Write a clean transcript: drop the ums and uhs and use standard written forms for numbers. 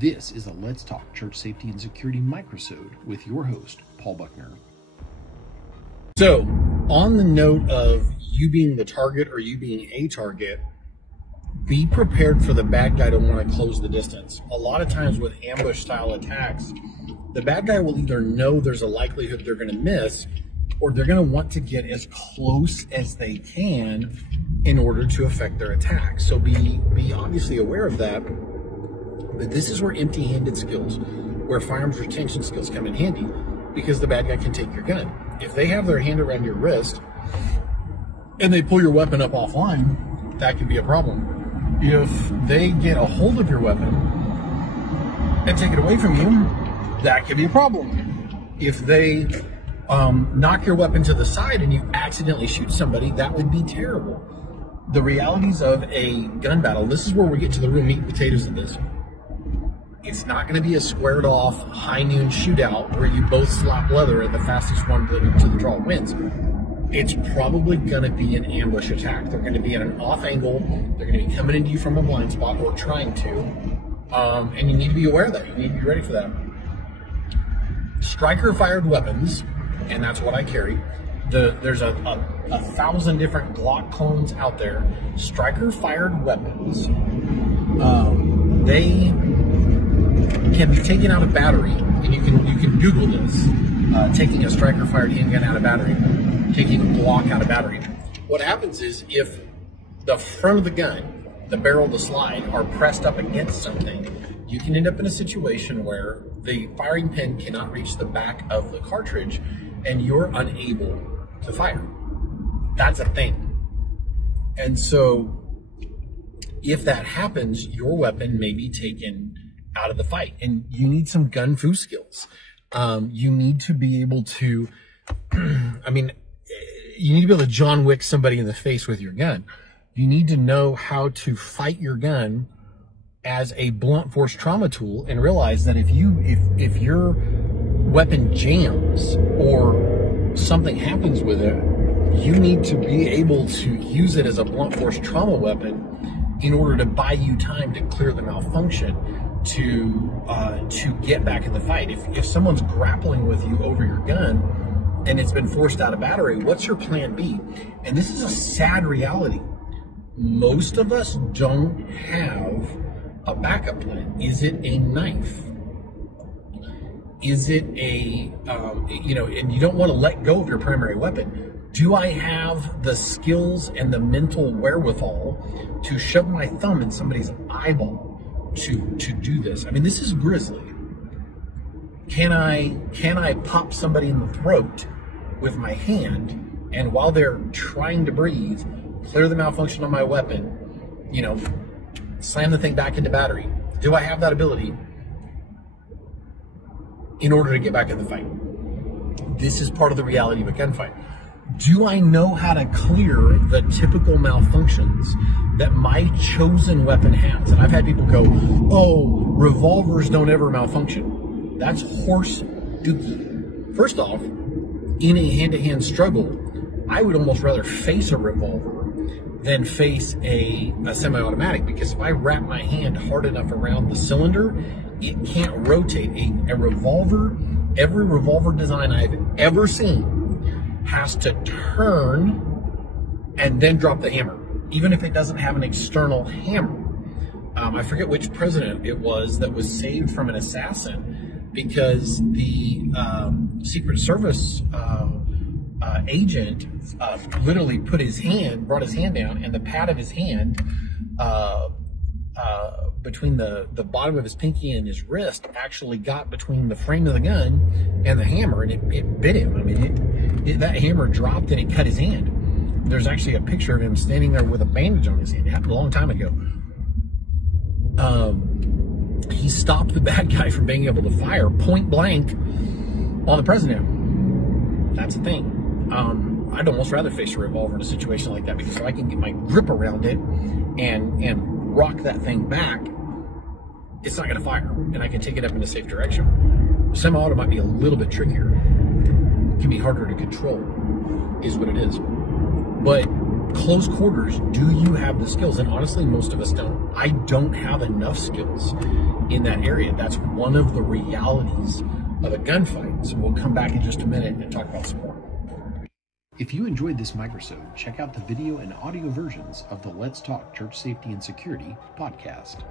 This is a Let's Talk Church Safety and Security microsode with your host, Paul Buckner. So, on the note of you being the target or you being a target, be prepared for the bad guy to want to close the distance. A lot of times with ambush style attacks, the bad guy will either know there's a likelihood they're going to miss, or they're going to want to get as close as they can in order to affect their attack. So be obviously aware of that. But this is where empty-handed skills, where firearms retention skills come in handy, because the bad guy can take your gun. If they have their hand around your wrist and they pull your weapon up offline, that could be a problem. If they get a hold of your weapon and take it away from you, that could be a problem. If they knock your weapon to the side and you accidentally shoot somebody, that would be terrible. The realities of a gun battle, this is where we get to the real meat and potatoes of this. It's not going to be a squared off high noon shootout where you both slap leather and the fastest one to the draw wins. It's probably going to be an ambush attack. They're going to be at an off angle. They're going to be coming into you from a blind spot or trying to. And you need to be aware of that. You need to be ready for that. Striker fired weapons, and that's what I carry. There's a 1,000 different Glock clones out there. Striker fired weapons. They can be taken out of battery, and you can Google this. Taking a striker fired handgun out of battery, taking a Glock out of battery. What happens is if the front of the gun, the barrel of the slide, are pressed up against something, you can end up in a situation where the firing pin cannot reach the back of the cartridge and you're unable to fire. That's a thing. And so if that happens, your weapon may be taken out of the fight, and you need some gun fu skills. You need to be able to, you need to be able to John Wick somebody in the face with your gun. You need to know how to fight your gun as a blunt force trauma tool, and realize that if your weapon jams or something happens with it, you need to be able to use it as a blunt force trauma weapon in order to buy you time to clear the malfunction to get back in the fight. If someone's grappling with you over your gun and it's been forced out of battery, what's your plan B? And this is a sad reality. Most of us don't have a backup plan. Is it a knife? Is it a, and you don't want to let go of your primary weapon. Do I have the skills and the mental wherewithal to shove my thumb in somebody's eyeball to do this? I mean, this is grisly. Can I pop somebody in the throat with my hand, and while they're trying to breathe, clear the malfunction on my weapon, slam the thing back into battery? Do I have that ability in order to get back in the fight? This is part of the reality of a gunfight. Do I know how to clear the typical malfunctions that my chosen weapon has? And I've had people go, oh, revolvers don't ever malfunction. That's horse dookie. First off, in a hand-to-hand struggle, I would almost rather face a revolver than face a semi-automatic, because if I wrap my hand hard enough around the cylinder, it can't rotate. A revolver, every revolver design I've ever seen has to turn and then drop the hammer, even if it doesn't have an external hammer. I forget which president it was that was saved from an assassin because the Secret Service agent literally brought his hand down, and the pad of his hand between the bottom of his pinky and his wrist actually got between the frame of the gun and the hammer, and it bit him. I mean, that hammer dropped and it cut his hand. There's actually a picture of him standing there with a bandage on his hand. It happened a long time ago. He stopped the bad guy from being able to fire point blank on the president. That's the thing. I'd almost rather face a revolver in a situation like that, because if I can get my grip around it and rock that thing back, it's not going to fire, and I can take it up in a safe direction. Semi-auto might be a little bit trickier. It can be harder to control, is what it is. But close quarters, do you have the skills? And honestly, most of us don't. I don't have enough skills in that area. That's one of the realities of a gunfight. So we'll come back in just a minute and talk about some more. If you enjoyed this microsode, check out the video and audio versions of the Let's Talk Church Safety and Security podcast.